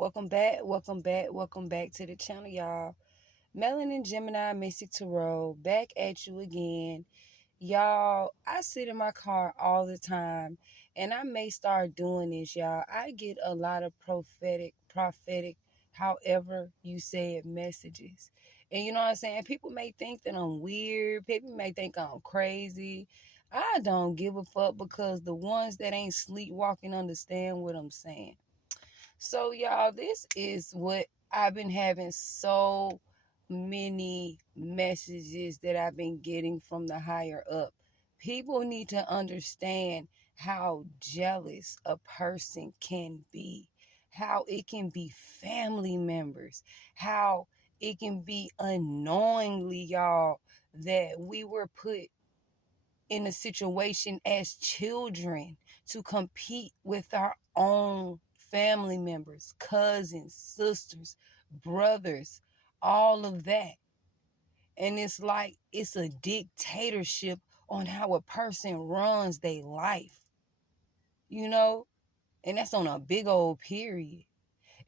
welcome back to the channel, y'all. Melanin Gemini Mystic Tarot, back at you again. Y'all, I sit in my car all the time, and I may start doing this, y'all. I get a lot of prophetic, however you say it, messages. And you know what I'm saying? People may think that I'm weird. People may think I'm crazy. I don't give a fuck because the ones that ain't sleepwalking understand what I'm saying. So, y'all, this is what I've been having so many messages that I've been getting from the higher up. People need to understand how jealous a person can be, how it can be family members, how it can be unknowingly, y'all, that we were put in a situation as children to compete with our own family members, cousins, sisters, brothers, all of that. And it's like it's a dictatorship on how a person runs their life, you know? And that's on a big old period.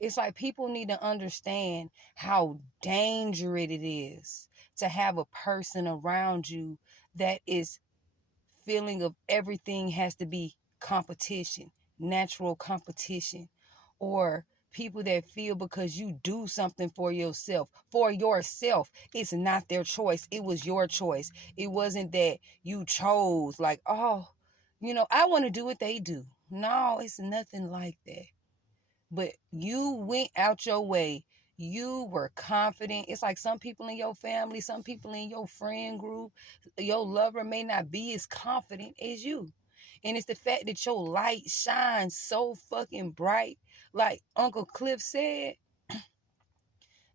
It's like people need to understand how dangerous it is to have a person around you that is feeling of everything has to be competition, natural competition, or people that feel because you do something for yourself, it's not their choice. It was your choice. It wasn't that you chose like, oh, I want to do what they do. No, it's nothing like that. But you went out your way. You were confident. It's like some people in your family, some people in your friend group, your lover may not be as confident as you. And it's the fact that your light shines so fucking bright. Like Uncle Cliff said,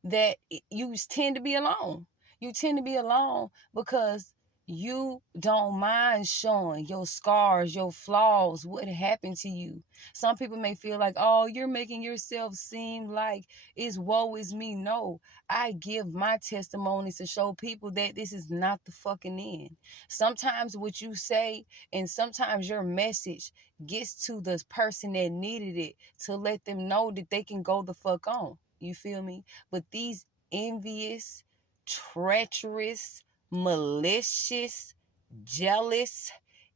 that you tend to be alone. You tend to be alone because you don't mind showing your scars, your flaws, what happened to you. Some people may feel like, oh, you're making yourself seem like it's woe is me. No, I give my testimonies to show people that this is not the fucking end. Sometimes what you say and sometimes your message gets to the person that needed it to let them know that they can go the fuck on. You feel me? But these envious, treacherous, malicious, jealous,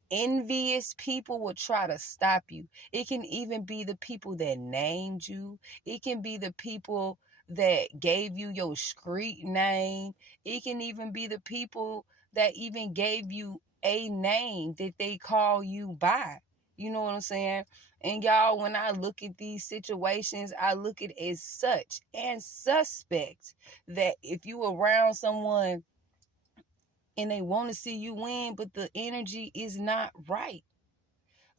envious people will try to stop you. It can even be the people that named you. It can be the people that gave you your street name. It can even be the people that even gave you a name that they call you by. You know what I'm saying? And y'all, when I look at these situations, I look at it as such and suspect that if you around someone and they want to see you win, but the energy is not right.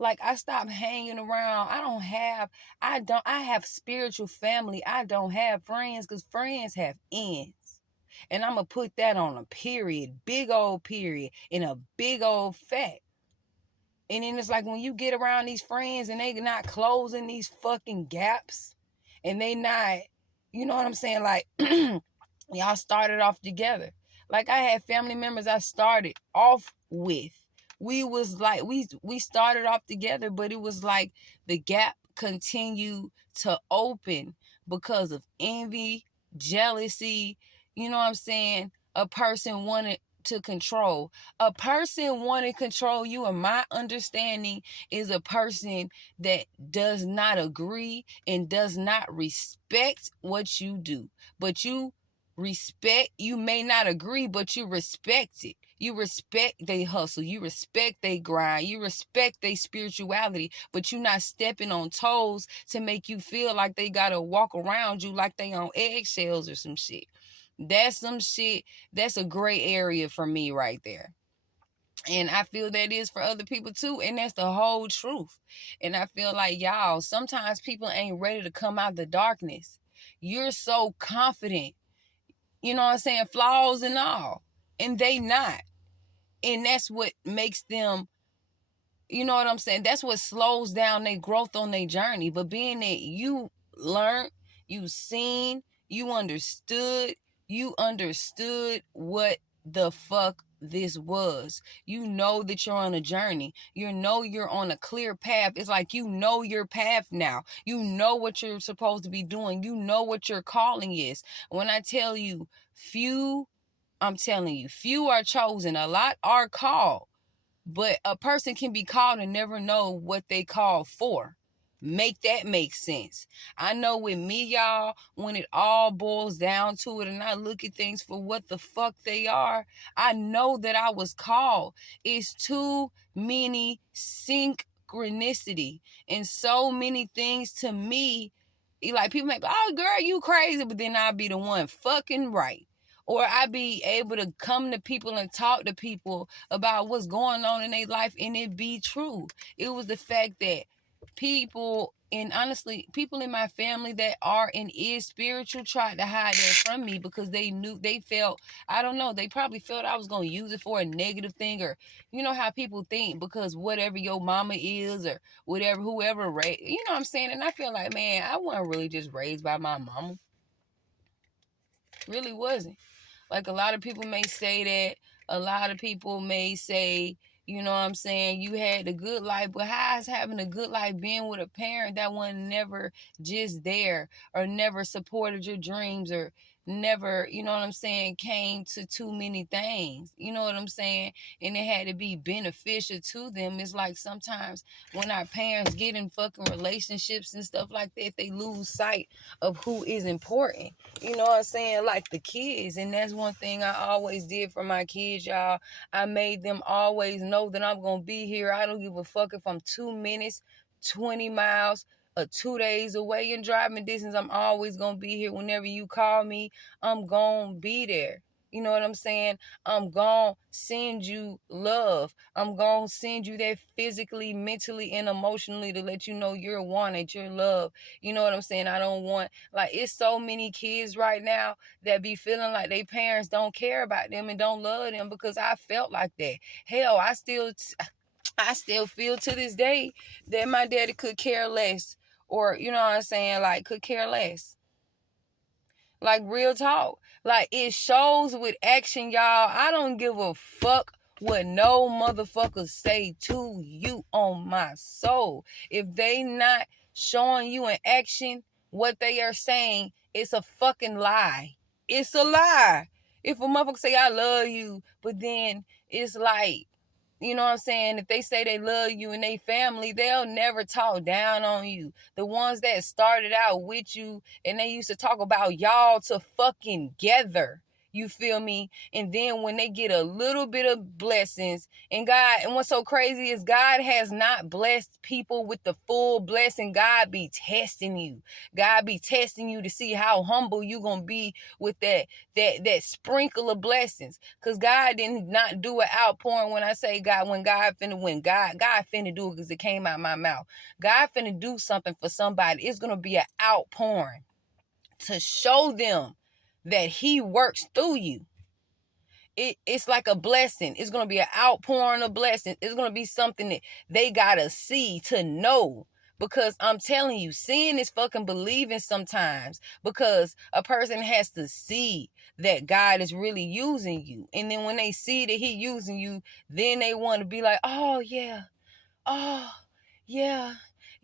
Like I stopped hanging around. I have spiritual family. I don't have friends because friends have ends. And I'm going to put that on a period, big old period, in a big old fact. And then it's like when you get around these friends and they not closing these fucking gaps and they not, you know what I'm saying? Like, y'all started off together. Like I had family members I started off with. We was like, we started off together, but it was like the gap continued to open because of envy, jealousy, you know what I'm saying? A person wanted to control. A person wanting to control you, in my understanding, is a person that does not agree and does not respect what you do. But you may not agree, but you respect it. You respect they hustle. You respect they grind. You respect they spirituality, but you not stepping on toes to make you feel like they gotta walk around you like they on eggshells or some shit. That's some shit. That's a gray area for me right there. And I feel that is for other people too. And that's the whole truth. And I feel like, y'all, sometimes people ain't ready to come out the darkness. You're so confident, you know what I'm saying, flaws and all. And they not. And that's what makes them, you know what I'm saying, that's what slows down their growth on their journey. But being that you learned, you seen, you understood what the fuck this was. You know that you're on a journey. You know you're on a clear path. It's like you know your path now. You know what you're supposed to be doing. You know what your calling is. When I tell you few, I'm telling you, few are chosen. A lot are called. But a person can be called and never know what they called for. Make that make sense. I know with me, y'all, when it all boils down to it and I look at things for what the fuck they are, I know that I was called. It's too many synchronicity and so many things to me. Like people may be, oh girl, you crazy, but then I'll be the one fucking right. Or I be able to come to people and talk to people about what's going on in their life and it be true. It was the fact that people, and honestly, people in my family that are and is spiritual tried to hide that from me because they felt, I don't know, they probably felt I was going to use it for a negative thing, or you know how people think because whatever your mama is or whatever, whoever raised, you know what I'm saying? And I feel like, man, I wasn't really just raised by my mama. Really wasn't. Like a lot of people may say that. A lot of people may say, you know what I'm saying, you had a good life, but how is having a good life being with a parent that was never just there or never supported your dreams or never, you know what I'm saying, came to too many things, you know what I'm saying, and it had to be beneficial to them. It's like sometimes when our parents get in fucking relationships and stuff like that, they lose sight of who is important. You know what I'm saying? Like the kids. And that's one thing I always did for my kids, y'all. I made them always know that I'm going to be here. I don't give a fuck if I'm 2 minutes, 20 miles, or 2 days away in driving distance. I'm always going to be here. Whenever you call me, I'm going to be there. You know what I'm saying? I'm going to send you love. I'm going to send you that physically, mentally, and emotionally to let you know you're wanted, you're loved. You know what I'm saying? I don't want, like, it's so many kids right now that be feeling like their parents don't care about them and don't love them, because I felt like that. Hell, I still feel to this day that my daddy could care less, or, you know what I'm saying, like, could care less. Like, real talk. Like, it shows with action, y'all. I don't give a fuck what no motherfucker say to you on my soul. If they not showing you in action what they are saying, it's a fucking lie. It's a lie. If a motherfucker say, I love you, but then it's like, you know what I'm saying, if they say they love you and they family, they'll never talk down on you. The ones that started out with you and they used to talk about y'all to fucking gether. You feel me? And then when they get a little bit of blessings, and God, and what's so crazy is God has not blessed people with the full blessing. God be testing you. God be testing you to see how humble you gonna be with that sprinkle of blessings. Cause God did not do an outpouring. When I say God, God finna do it, because it came out my mouth. God finna do something for somebody. It's gonna be an outpouring to show them that he works through you. It's like a blessing. It's going to be an outpouring of blessings. It's going to be something that they got to see to know. Because I'm telling you, seeing is fucking believing sometimes. Because a person has to see that God is really using you. And then when they see that he using you, then they want to be like, oh yeah, oh yeah.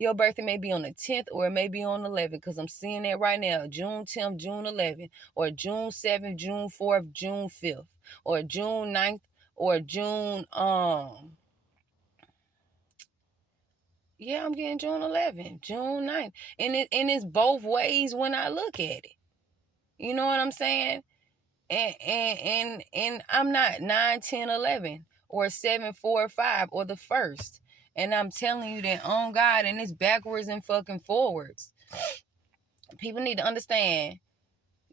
Your birthday may be on the 10th or it may be on the 11th, because I'm seeing that right now. June 10th, June 11th, or June 7th, June 4th, June 5th, or June 9th, or June, yeah, I'm getting June 11th, June 9th. And it's both ways when I look at it. You know what I'm saying? And I'm not 9, 10, 11, or 7, 4, 5, or the first. And I'm telling you that on God, and it's backwards and fucking forwards. People need to understand,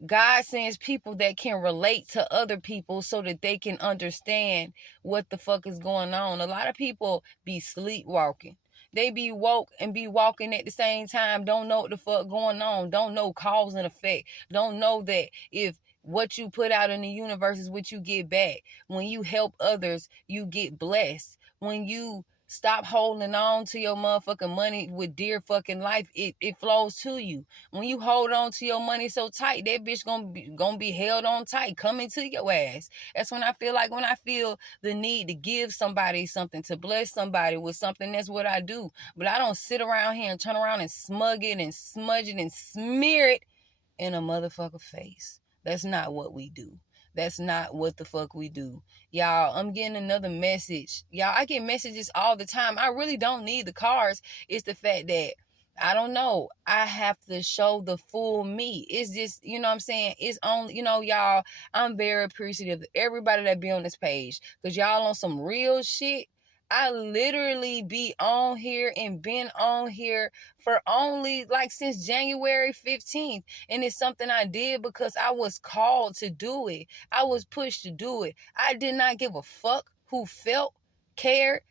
God sends people that can relate to other people so that they can understand what the fuck is going on. A lot of people be sleepwalking. They be woke and be walking at the same time, don't know what the fuck going on, don't know cause and effect, don't know that if what you put out in the universe is what you get back. When you help others, you get blessed. When you Stop holding on to your motherfucking money with dear fucking life. It flows to you. When you hold on to your money so tight, that bitch gonna be held on tight, coming to your ass. That's when I feel the need to give somebody something, to bless somebody with something. That's what I do. But I don't sit around here and turn around and smug it and smudge it and smear it in a motherfucker face. That's not what we do. That's not what the fuck we do. Y'all, I'm getting another message. Y'all, I get messages all the time. I really don't need the cards. It's the fact that, I don't know, I have to show the full me. It's just, you know what I'm saying? It's only, y'all, I'm very appreciative of everybody that be on this page. Because y'all on some real shit. I literally be on here and been on here for only like since January 15th. And it's something I did because I was called to do it. I was pushed to do it. I did not give a fuck who felt, cared.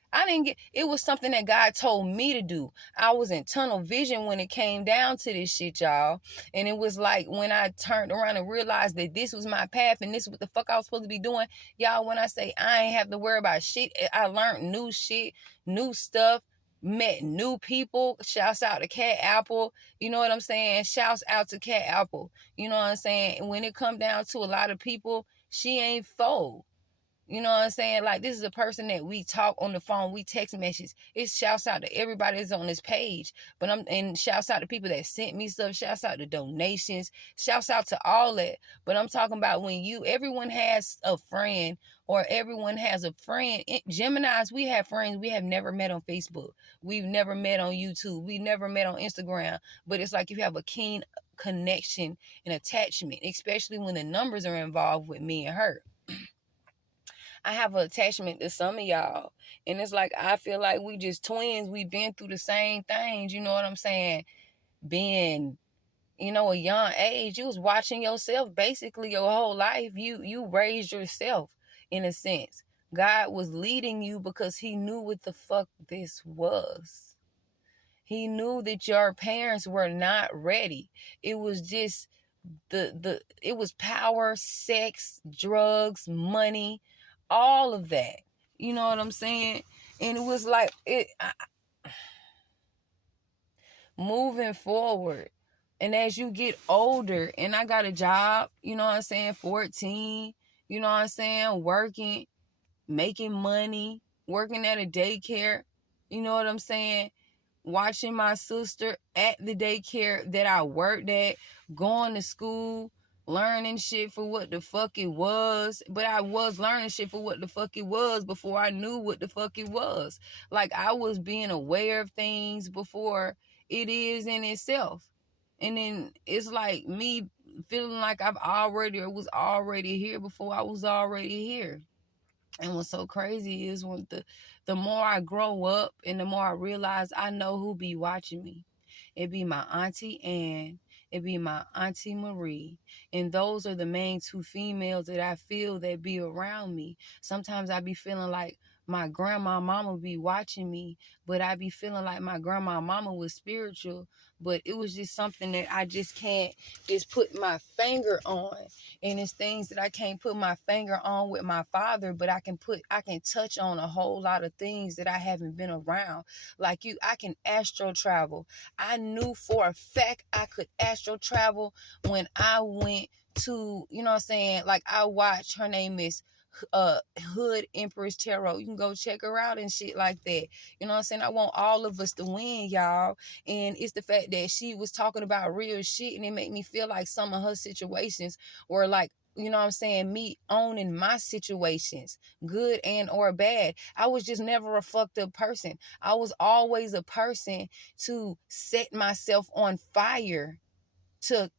It was something that God told me to do. I was in tunnel vision when it came down to this shit, y'all. And it was like when I turned around and realized that this was my path and this is what the fuck I was supposed to be doing. Y'all, when I say I ain't have to worry about shit, I learned new shit, new stuff, met new people. Shouts out to Cat Apple. You know what I'm saying? Shouts out to Cat Apple. You know what I'm saying? And when it come down to a lot of people, she ain't fold. You know what I'm saying? Like, this is a person that we talk on the phone, we text messages. It shouts out to everybody that's on this page. And shouts out to people that sent me stuff. Shouts out to donations. Shouts out to all that. But I'm talking about when everyone has a friend, or everyone has a friend. Geminis, we have friends we have never met on Facebook. We've never met on YouTube. We never met on Instagram. But it's like you have a keen connection and attachment, especially when the numbers are involved with me and her. I have an attachment to some of y'all. And it's like, I feel like we just twins. We've been through the same things. You know what I'm saying? Being, a young age, you was watching yourself basically your whole life. You raised yourself in a sense. God was leading you because he knew what the fuck this was. He knew that your parents were not ready. It was just it was power, sex, drugs, money, all of that. You know what I'm saying? And it was like moving forward. And as you get older, and I got a job, 14, working, making money, working at a daycare, you know what I'm saying? Watching my sister at the daycare that I worked at, going to school, learning shit for what the fuck it was. But I was learning shit for what the fuck it was before I knew what the fuck it was. Like, I was being aware of things before it is in itself. And then it's like me feeling like was already here before I was already here. And what's so crazy is when the more I grow up and the more I realize I know who be watching me. It be my Auntie Ann. It be my Auntie Marie. And those are the main two females that I feel that be around me. Sometimes I be feeling like my grandma mama be watching me, but I be feeling like my grandma mama was spiritual, but it was just something that I just can't just put my finger on. And it's things that I can't put my finger on with my father, but I can touch on a whole lot of things that I haven't been around. Like I can astro travel. I knew for a fact I could astro travel when I went to, like I watched, her name is Hood Empress Tarot. You can go check her out and shit like that. You know what I'm saying? I want all of us to win, y'all. And it's the fact that she was talking about real shit, and it made me feel like some of her situations were like, you know what I'm saying, me owning my situations, good and or bad. I was just never a fucked up person. I was always a person to set myself on fire to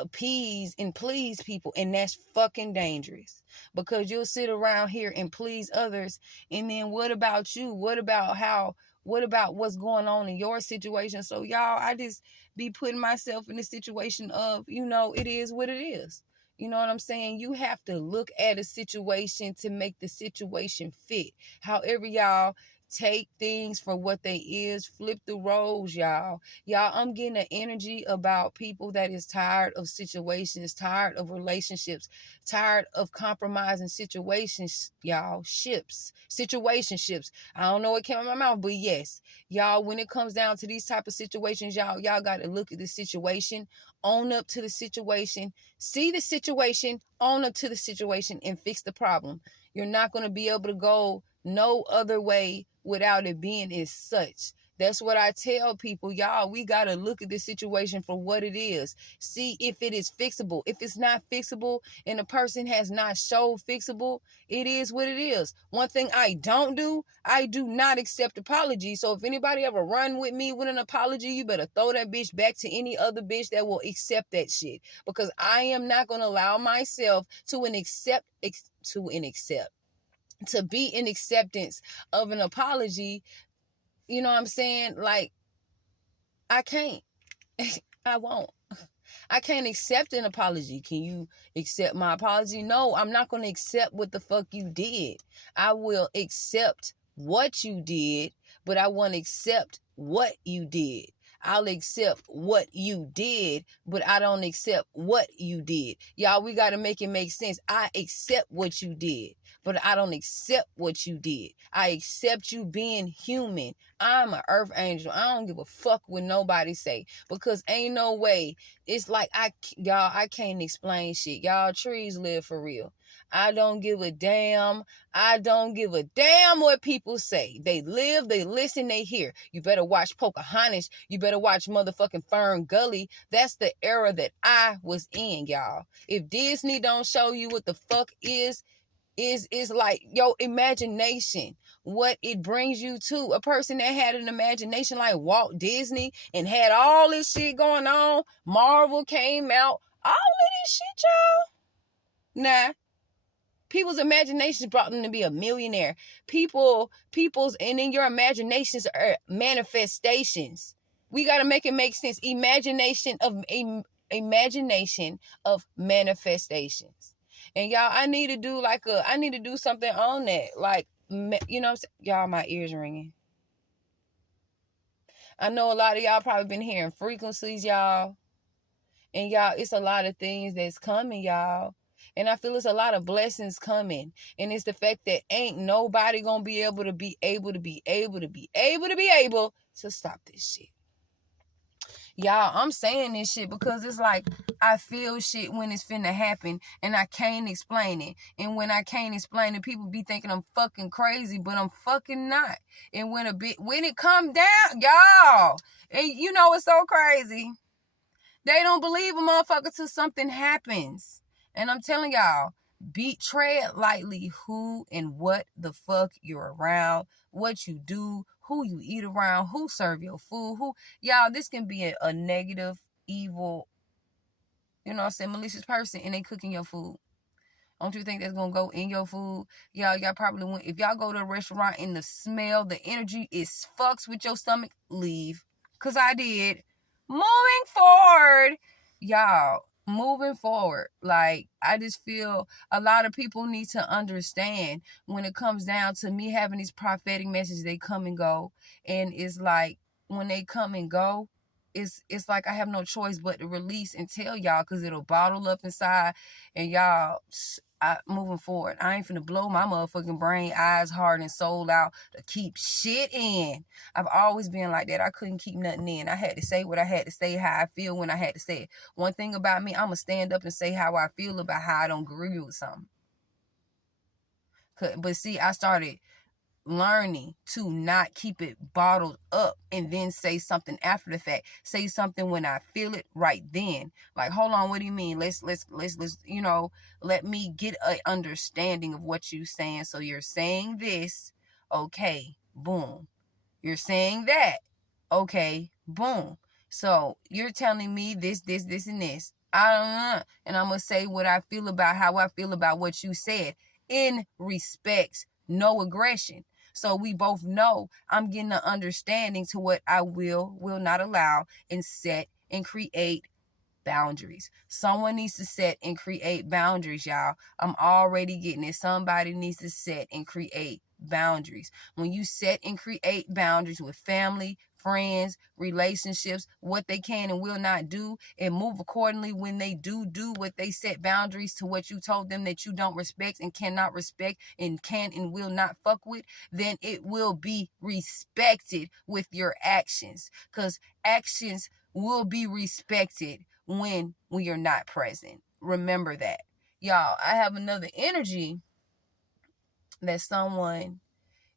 appease and please people, and that's fucking dangerous, because you'll sit around here and please others, and then what about you? What about what's going on in your situation? So y'all, I just be putting myself in a situation of, it is what it is. You know what I'm saying? You have to look at a situation to make the situation fit. However, y'all, Take things for what they is. Flip the roles, y'all. Y'all, I'm getting an energy about people that is tired of situations, tired of relationships, tired of compromising situations, y'all. Situationships. I don't know what came out of my mouth, but yes, y'all, when it comes down to these type of situations, y'all got to look at the situation, own up to the situation, see the situation, own up to the situation, and fix the problem. You're not going to be able to go no other way without it being as such. That's what I tell people, y'all. We got to look at this situation for what it is. See if it is fixable. If it's not fixable and the person has not showed fixable, it is what it is. One thing I don't do, I do not accept apologies. So if anybody ever run with me with an apology, you better throw that bitch back to any other bitch that will accept that shit. Because I am not going to allow myself to be in acceptance of an apology. You know what I'm saying? Like, I can't. I won't. I can't accept an apology. Can you accept my apology? No, I'm not going to accept what the fuck you did. I will accept what you did, but I won't accept what you did. I'll accept what you did, but I don't accept what you did. Y'all, we got to make it make sense. I accept what you did, but I don't accept what you did. I accept you being human. I'm an earth angel. I don't give a fuck what nobody say, because ain't no way. It's like, I can't explain shit. Y'all, trees live for real. I don't give a damn. I don't give a damn what people say. They live, they listen, they hear. You better watch Pocahontas. You better watch motherfucking Fern Gully. That's the era that I was in, y'all. If Disney don't show you what the fuck is like your imagination, what it brings you to. A person that had an imagination like Walt Disney and had all this shit going on, Marvel came out, all of this shit, y'all. Nah, people's imaginations brought them to be a millionaire. And in your imaginations are manifestations. We got to make it make sense. Imagination of manifestations. And y'all, I need to do something on that. Like, you know what I'm saying? Y'all, my ears ringing. I know a lot of y'all probably been hearing frequencies, y'all. And y'all, it's a lot of things that's coming, y'all. And I feel it's a lot of blessings coming. And it's the fact that ain't nobody gonna be able to stop this shit. Y'all, I'm saying this shit because it's like I feel shit when it's finna happen and I can't explain it. And when I can't explain it, people be thinking I'm fucking crazy, but I'm fucking not. And when it come down, y'all, and you know it's so crazy. They don't believe a motherfucker till something happens. And I'm telling y'all, tread lightly who and what the fuck you're around, what you do, who you eat around, who serve your food, y'all, this can be a negative, evil, you know what I'm saying, malicious person, and they cooking your food. Don't you think that's gonna go in your food? Y'all probably if y'all go to a restaurant and the smell, the energy is fucks with your stomach, leave. Cause I did. Moving forward, y'all, like, I just feel a lot of people need to understand when it comes down to me having these prophetic messages, they come and go. And it's like, when they come and go, it's like I have no choice but to release and tell y'all, because it'll bottle up inside. And y'all, moving forward, I ain't finna blow my motherfucking brain, eyes, heart, and soul out to keep shit in. I've always been like that. I couldn't keep nothing in. I had to say what I had to say, how I feel when I had to say it. One thing about me, I'm gonna stand up and say how I feel about how I don't agree with something. But see, I started learning to not keep it bottled up and then say something after the fact. Say something when I feel it right then. Like, hold on, what do you mean? Let's you know, let me get an understanding of what you're saying. So you're saying this, okay, boom. You're saying that, okay, boom. So you're telling me this, and this. I don't know. And I'm going to say what I feel about how I feel about what you said. In respect, no aggression. So we both know I'm getting an understanding to what I will not allow, and set and create boundaries. Someone needs to set and create boundaries, y'all. I'm already getting it. Somebody needs to set and create boundaries. When you set and create boundaries with family, friends, relationships, what they can and will not do, and move accordingly when they do what they set boundaries to what you told them that you don't respect and cannot respect and can and will not fuck with, then it will be respected with your actions, because actions will be respected when we are not present. Remember that. Y'all, I have another energy that someone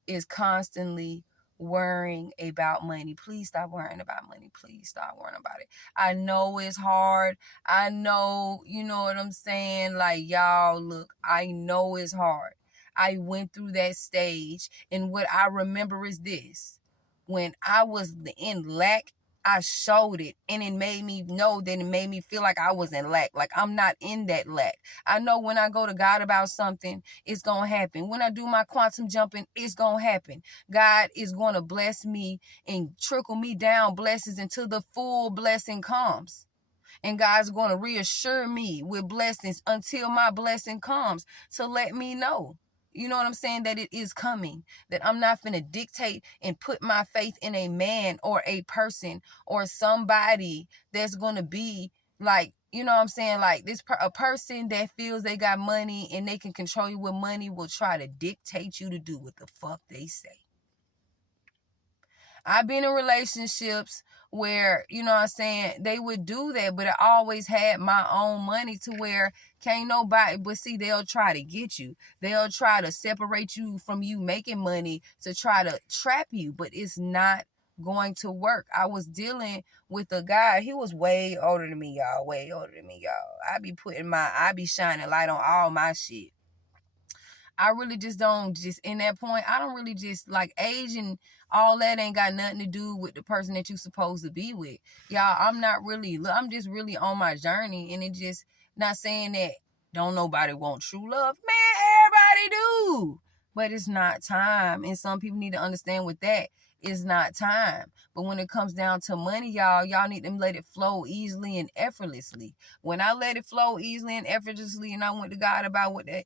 is constantly worrying about money. Please stop worrying about money. Please stop worrying about it. I know it's hard. I know, you know what I'm saying? Like, y'all, look, I know it's hard. I went through that stage, and what I remember is this. When I was in lack, I showed it, and it made me know that it made me feel like I was in lack. Like, I'm not in that lack. I know when I go to God about something, it's going to happen. When I do my quantum jumping, it's going to happen. God is going to bless me and trickle me down blessings until the full blessing comes. And God's going to reassure me with blessings until my blessing comes to let me know. You know what I'm saying? That it is coming. That I'm not going to dictate and put my faith in a man or a person or somebody that's going to be like, you know what I'm saying? Like a person that feels they got money and they can control you with money will try to dictate you to do what the fuck they say. I've been in relationships where, you know what I'm saying, they would do that, but I always had my own money to where can't nobody, but see, they'll try to get you. They'll try to separate you from you making money to try to trap you, but it's not going to work. I was dealing with a guy, he was way older than me, y'all, way older than me, y'all. I be shining light on all my shit. I really just don't in that point, I don't really just like age and all that ain't got nothing to do with the person that you supposed to be with. Y'all, I'm just really on my journey, and it just not saying that don't nobody want true love. Man, everybody do. But it's not time. And some people need to understand with that. It's not time. But when it comes down to money, y'all need to let it flow easily and effortlessly. When I let it flow easily and effortlessly and I went to God about what that,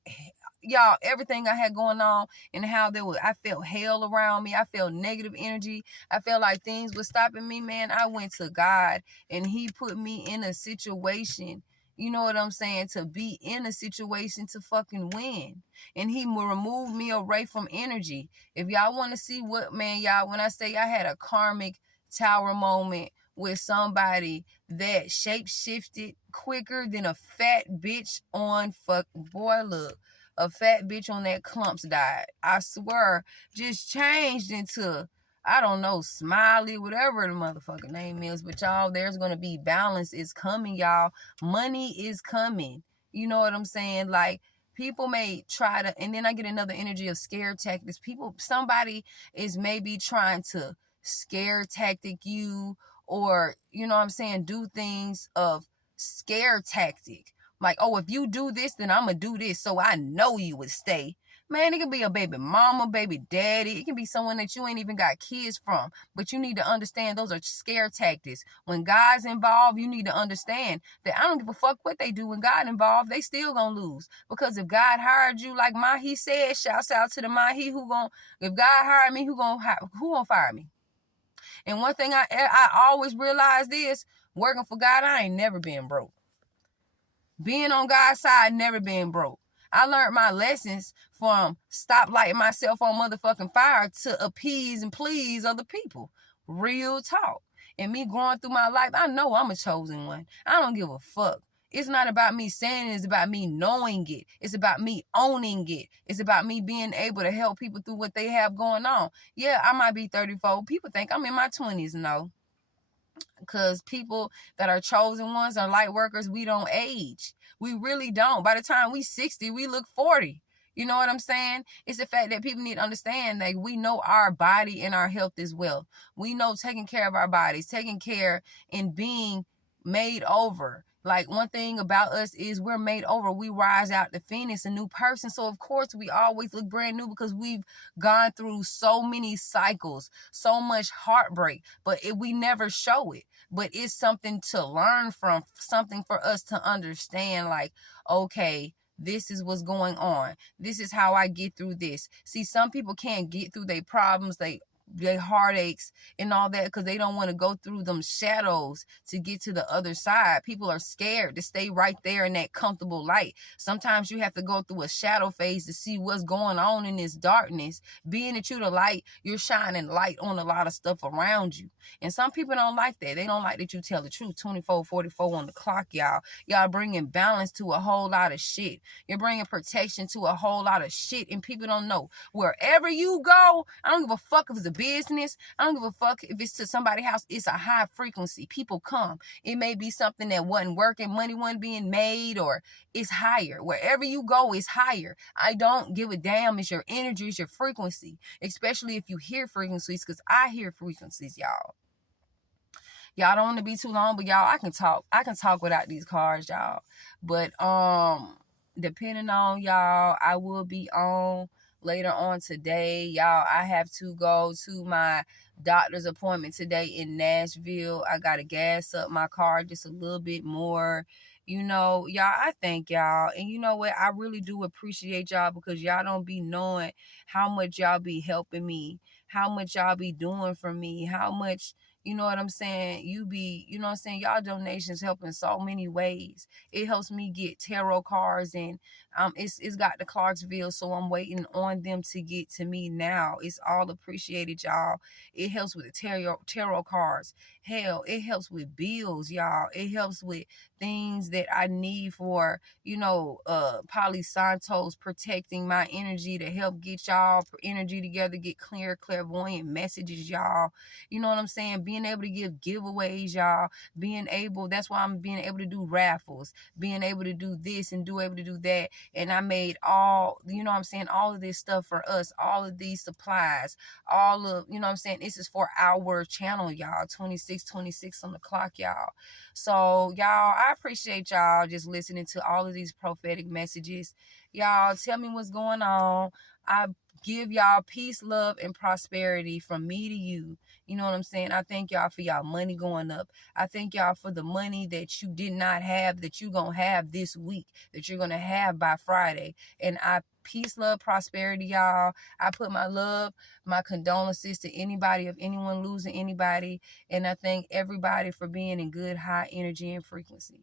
y'all, everything I had going on and how I felt hell around me. I felt negative energy. I felt like things were stopping me, man. I went to God and he put me in a situation, you know what I'm saying, to be in a situation to fucking win. And he removed me away from energy. If y'all want to see what, man, y'all, when I say I had a karmic tower moment with somebody that shape shifted quicker than a fat bitch on boy, look, a fat bitch on that clumps diet. I swear, just changed into, I don't know, Smiley, whatever the motherfucking name is. But y'all, there's going to be balance. It's coming, y'all. Money is coming. You know what I'm saying? Like, people may try to, and then I get another energy of scare tactics. Somebody is maybe trying to scare tactic you, or, you know what I'm saying, do things of scare tactic. Like, oh, if you do this, then I'm going to do this, so I know you would stay. Man, it can be a baby mama, baby daddy. It can be someone that you ain't even got kids from. But you need to understand those are scare tactics. When God's involved, you need to understand that I don't give a fuck what they do. When God involved, they still gonna lose. Because if God hired you, like Mahi said, shouts out to the Mahi if God hired me, who gonna fire me? And one thing I always realized is, working for God, I ain't never been broke. Being on God's side, never been broke. I learned my lessons from stop lighting myself on motherfucking fire to appease and please other people. Real talk. And me growing through my life, I know I'm a chosen one. I don't give a fuck. It's not about me saying it. It's about me knowing it. It's about me owning it. It's about me being able to help people through what they have going on. Yeah, I might be 34. People think I'm in my 20s. No. Because people that are chosen ones are light workers, we don't age. We really don't. By the time we 60, we look 40. You know what I'm saying? It's the fact that people need to understand that we know our body and our health as well. We know taking care of our bodies, taking care and being made over. Like, one thing about us is we're made over. We rise out the phoenix, a new person. So of course we always look brand new because we've gone through so many cycles, so much heartbreak, but we never show it. But it's something to learn from, something for us to understand, like, okay, This is what's going on. This is how I get through this. See, some people can't get through their problems, their heartaches and all that, because they don't want to go through them shadows to get to the other side. People are scared to stay right there in that comfortable light. Sometimes you have to go through a shadow phase to see what's going on in this darkness. Being that you the light, you're shining light on a lot of stuff around you. And some people don't like that. They don't like that you tell the truth. 24:44 on the clock, y'all. Y'all bringing balance to a whole lot of shit. You're bringing protection to a whole lot of shit, and people don't know. Wherever you go, I don't give a fuck if it's a business. I don't give a fuck if it's to somebody's house. It's a high frequency. People come. It may be something that wasn't working, money wasn't being made, or it's higher. Wherever you go, it's higher. I don't give a damn. It's your energy, it's your frequency, especially if you hear frequencies, because I hear frequencies, y'all. Y'all don't want to be too long, but y'all, I can talk without these cards, y'all. But depending on y'all, I will be on later on today. Y'all, I have to go to my doctor's appointment today in Nashville. I got to gas up my car just a little bit more. You know, y'all, I thank y'all. And you know what? I really do appreciate y'all, because y'all don't be knowing how much y'all be helping me, how much y'all be doing for me, how much, you know what I'm saying, you know what I'm saying, y'all donations help in so many ways. It helps me get tarot cards, and it's got the Clarksville, so I'm waiting on them to get to me now. It's all appreciated, y'all. It helps with the tarot cards. Hell, it helps with bills, y'all. It helps with things that I need for, you know, Palo Santos, protecting my energy to help get y'all energy together, get clear, clairvoyant messages, y'all. You know what I'm saying? Being able to give giveaways, y'all. That's why I'm being able to do raffles, being able to do this and able to do that. And I made all, you know what I'm saying, all of this stuff for us, all of these supplies, all of, you know what I'm saying, this is for our channel, y'all. 26 on the clock, y'all. So, y'all, I appreciate y'all just listening to all of these prophetic messages. Y'all, tell me what's going on. I give y'all peace, love, and prosperity from me to you. You know what I'm saying? I thank y'all for y'all money going up. I thank y'all for the money that you did not have, that you're going to have this week, that you're going to have by Friday. And I peace, love, prosperity, y'all. I put my love, my condolences to anybody, of anyone losing anybody. And I thank everybody for being in good, high energy and frequency.